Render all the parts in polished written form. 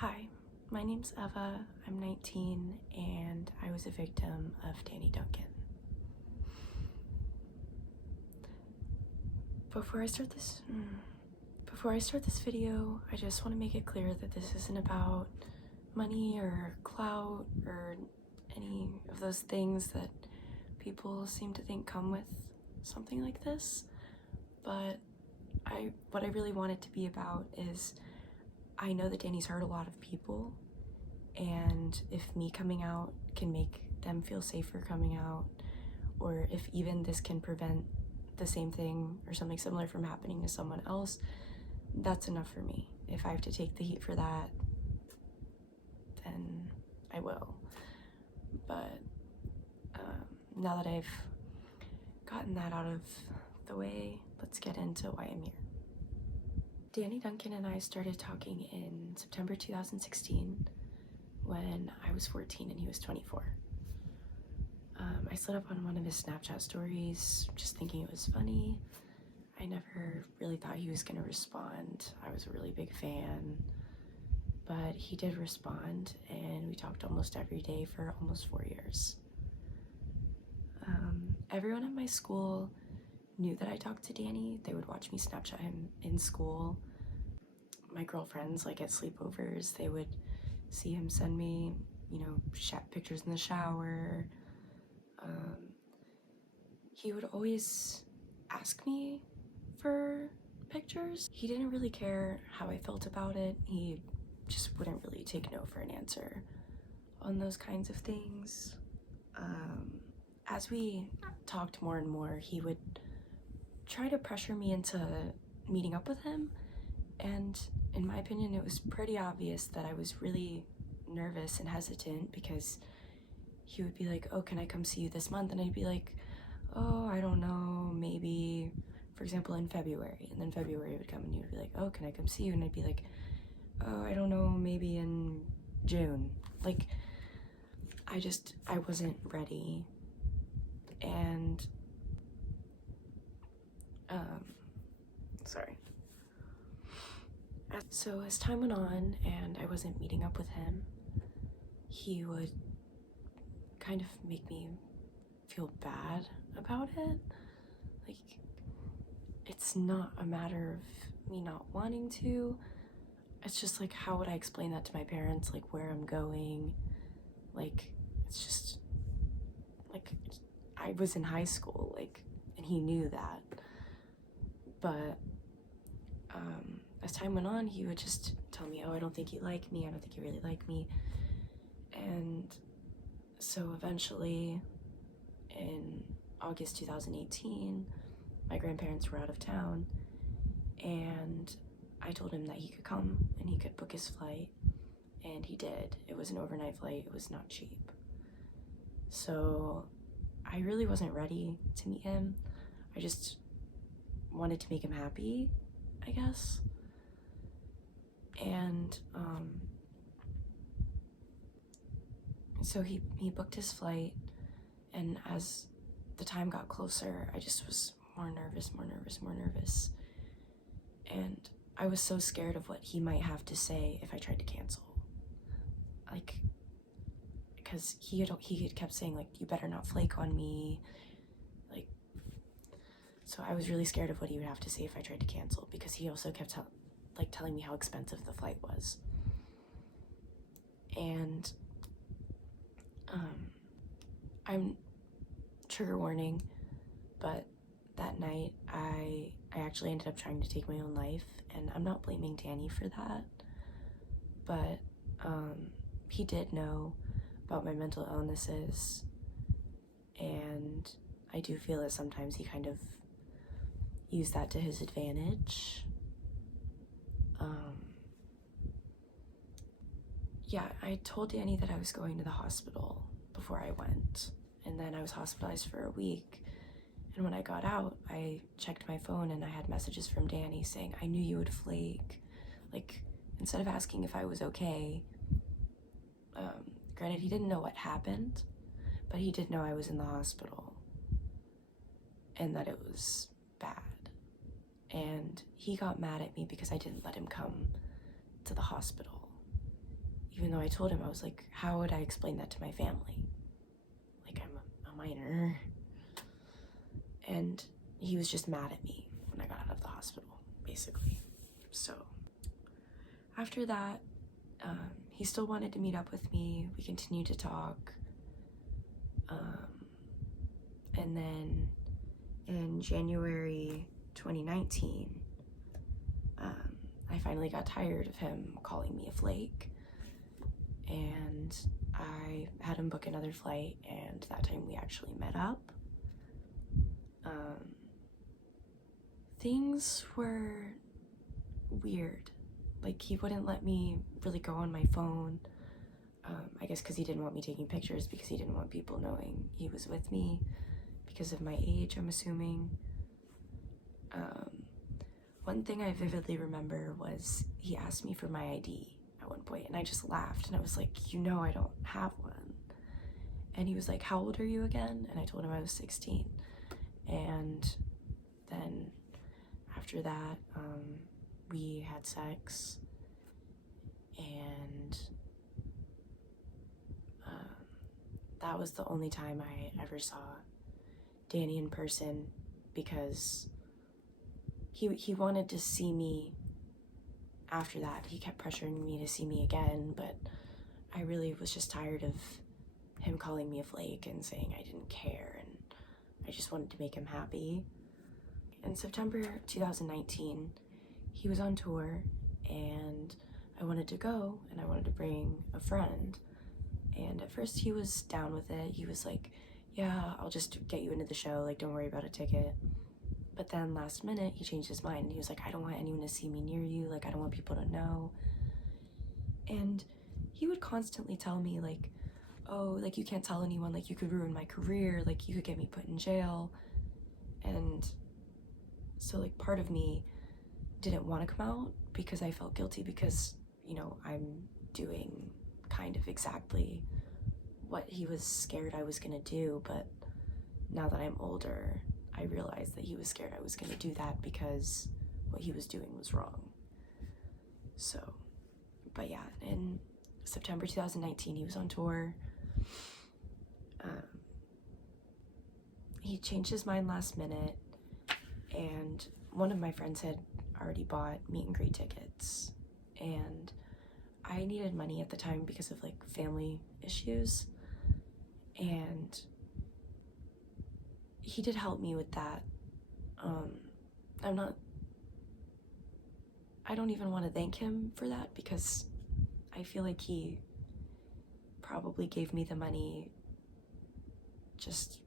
Hi, my name's Eva, I'm 19, and I was a victim of Danny Duncan. Before I start this video, I just want to make it clear that this isn't about money or clout or any of those things that people seem to think come with something like this. But what I really want it to be about is, I know that Danny's hurt a lot of people, and if me coming out can make them feel safer coming out, or if even this can prevent the same thing or something similar from happening to someone else, that's enough for me. If I have to take the heat for that, then I will. But now that I've gotten that out of the way, let's get into why I'm here. Danny Duncan and I started talking in September 2016 when I was 14 and he was 24. I slid up on one of his Snapchat stories just thinking it was funny. I never really thought he was gonna respond. I was a really big fan, but he did respond, and we talked almost every day for almost 4 years. Everyone at my school knew that I talked to Danny. They would watch me Snapchat him in school. My girlfriends, like at sleepovers, they would see him send me, pictures in the shower. He would always ask me for pictures. He didn't really care how I felt about it. He just wouldn't really take no for an answer on those kinds of things. As we talked more and more, he would try to pressure me into meeting up with him, and in my opinion, it was pretty obvious that I was really nervous and hesitant, because he would be like, "Oh, can I come see you this month?" And I'd be like, "Oh, I don't know, maybe," for example, in February. And then February would come and he would be like, "Oh, can I come see you?" And I'd be like, "Oh, I don't know, maybe in June." Like, I wasn't ready. And sorry. So as time went on and I wasn't meeting up with him, he would kind of make me feel bad about it. Like, it's not a matter of me not wanting to. It's just like, how would I explain that to my parents, like where I'm going? Like, it's just like, I was in high school, like, and he knew that. But as time went on, he would just tell me, "Oh, I don't think you like me, I don't think you really like me." And so eventually, in August 2018, my grandparents were out of town, and I told him that he could come and he could book his flight, and he did. It was an overnight flight, it was not cheap. So I really wasn't ready to meet him. I just wanted to make him happy, I guess. And so he booked his flight, and as the time got closer, I just was more nervous. And I was so scared of what he might have to say if I tried to cancel. Like, because he had kept saying, like, "You better not flake on me." Like, so I was really scared of what he would have to say if I tried to cancel, because he also kept telling me how expensive the flight was. And I'm trigger warning, but that night I actually ended up trying to take my own life, and I'm not blaming Danny for that, but he did know about my mental illnesses, and I do feel that sometimes he kind of used that to his advantage. Yeah, I told Danny that I was going to the hospital before I went, and then I was hospitalized for a week. And when I got out, I checked my phone and I had messages from Danny saying, "I knew you would flake." Like, instead of asking if I was okay, granted, he didn't know what happened, but he did know I was in the hospital and that it was bad. And he got mad at me because I didn't let him come to the hospital. even though I told him, I was like, how would I explain that to my family? Like, I'm a minor. And he was just mad at me when I got out of the hospital, basically. So after that, he still wanted to meet up with me. We continued to talk. And then in January 2019, I finally got tired of him calling me a flake, and I had him book another flight, and that time we actually met up. Things were weird. Like, he wouldn't let me really go on my phone, I guess because he didn't want me taking pictures, because he didn't want people knowing he was with me because of my age, I'm assuming. One thing I vividly remember was he asked me for my ID at one point, and I just laughed, and I was like, I don't have one. And he was like, how old are you again? And I told him I was 16. And then after that, we had sex, and that was the only time I ever saw Danny in person, because he wanted to see me after that. He kept pressuring me to see me again, but I really was just tired of him calling me a flake and saying I didn't care, and I just wanted to make him happy. In September 2019, he was on tour, and I wanted to go, and I wanted to bring a friend. And at first he was down with it. He was like, yeah, I'll just get you into the show, like, don't worry about a ticket. But then last minute, he changed his mind. He was like, I don't want anyone to see me near you. Like, I don't want people to know. And he would constantly tell me, like, oh, like, you can't tell anyone. Like, you could ruin my career. Like, you could get me put in jail. And so, like, part of me didn't want to come out because I felt guilty because, I'm doing kind of exactly what he was scared I was going to do. But now that I'm older, I realized that he was scared I was going to do that because what he was doing was wrong. So, but yeah, in September 2019, he was on tour. He changed his mind last minute, and one of my friends had already bought meet and greet tickets, and I needed money at the time because of, like, family issues, and he did help me with that. I don't even want to thank him for that, because I feel like he probably gave me the money just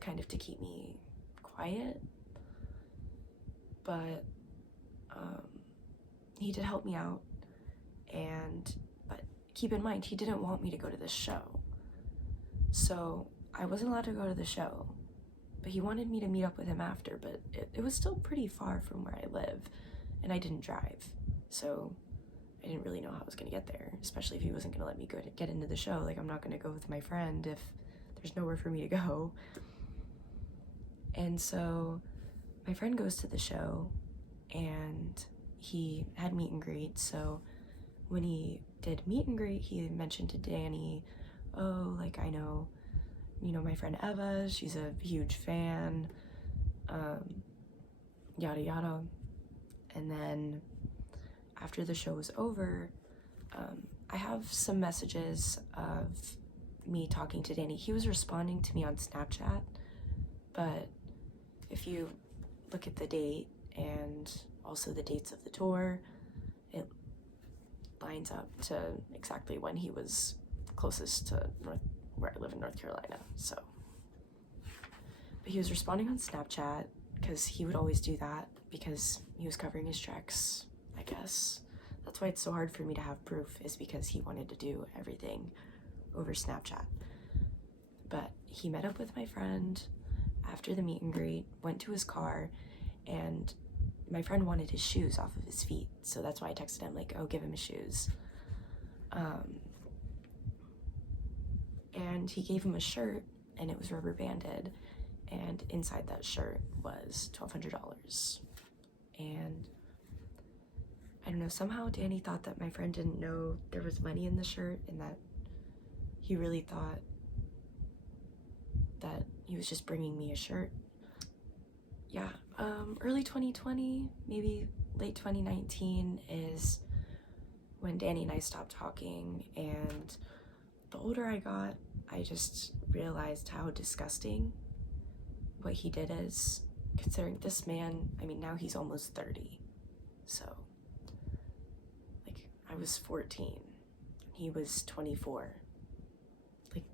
kind of to keep me quiet. But he did help me out, but keep in mind, he didn't want me to go to this show. So I wasn't allowed to go to the show, but he wanted me to meet up with him after, but it was still pretty far from where I live, and I didn't drive, so I didn't really know how I was going to get there, especially if he wasn't going to let me get into the show. Like, I'm not going to go with my friend if there's nowhere for me to go. And so my friend goes to the show, and he had meet and greet. So when he did meet and greet, he mentioned to Danny, oh, like, I know, my friend Eva, she's a huge fan, yada yada. And then after the show was over, I have some messages of me talking to Danny. He was responding to me on Snapchat, but if you look at the date and also the dates of the tour, it lines up to exactly when he was closest to where I live in North Carolina. So, but he was responding on Snapchat because he would always do that because he was covering his tracks, I guess. That's why it's so hard for me to have proof, is because he wanted to do everything over Snapchat. But he met up with my friend after the meet and greet, went to his car, and my friend wanted his shoes off of his feet, so that's why I texted him, like, oh, give him his shoes. And he gave him a shirt, and it was rubber banded, and inside that shirt was $1,200. And I don't know, somehow Danny thought that my friend didn't know there was money in the shirt and that he really thought that he was just bringing me a shirt. Yeah, early 2020, maybe late 2019 is when Danny and I stopped talking, and the older I got, I just realized how disgusting what he did is, considering this man, I mean, now he's almost 30, so, like, I was 14, he was 24, like,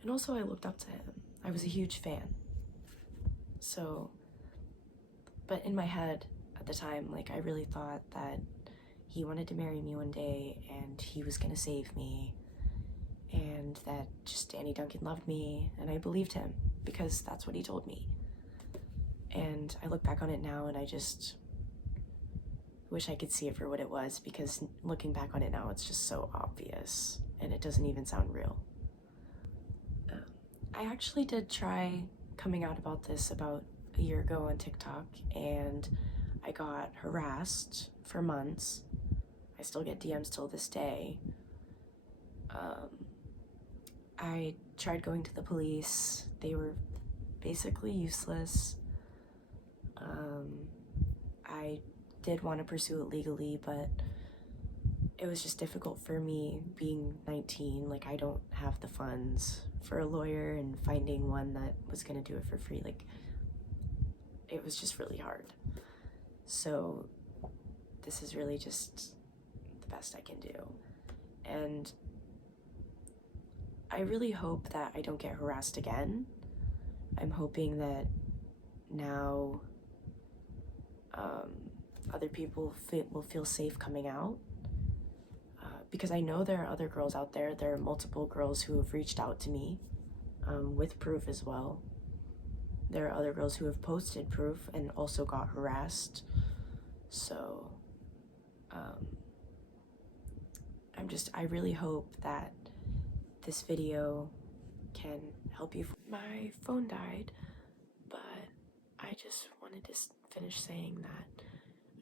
and also I looked up to him. I was a huge fan, so, but in my head at the time, like, I really thought that he wanted to marry me one day and he was gonna save me, and that just Danny Duncan loved me, and I believed him because that's what he told me. And I look back on it now and I just wish I could see it for what it was, because looking back on it now, it's just so obvious and it doesn't even sound real. I actually did try coming out about this about a year ago on TikTok, and I got harassed for months. I still get DMs till this day. I tried going to the police. They were basically useless. I did want to pursue it legally, but it was just difficult for me being 19. Like, I don't have the funds for a lawyer, and finding one that was going to do it for free, like, it was just really hard. So this is really just the best I can do. And I really hope that I don't get harassed again. I'm hoping that now other people will feel safe coming out, because I know there are other girls out there. There are multiple girls who have reached out to me with proof as well. There are other girls who have posted proof and also got harassed. So I really hope that this video can help you. My phone died, but I just wanted to finish saying that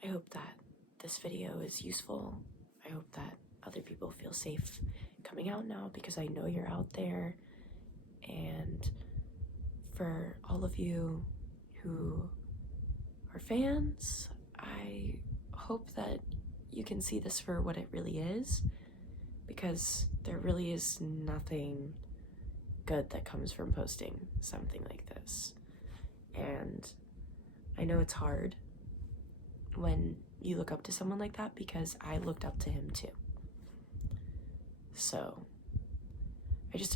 I hope that this video is useful. I hope that other people feel safe coming out now, because I know you're out there. And for all of you who are fans, I hope that you can see this for what it really is, because there really is nothing good that comes from posting something like this. And I know it's hard when you look up to someone like that, because I looked up to him too. So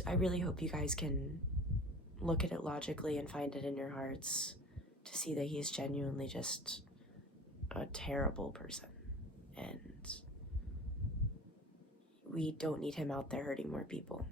I really hope you guys can look at it logically and find it in your hearts to see that he is genuinely just a terrible person, and we don't need him out there hurting more people.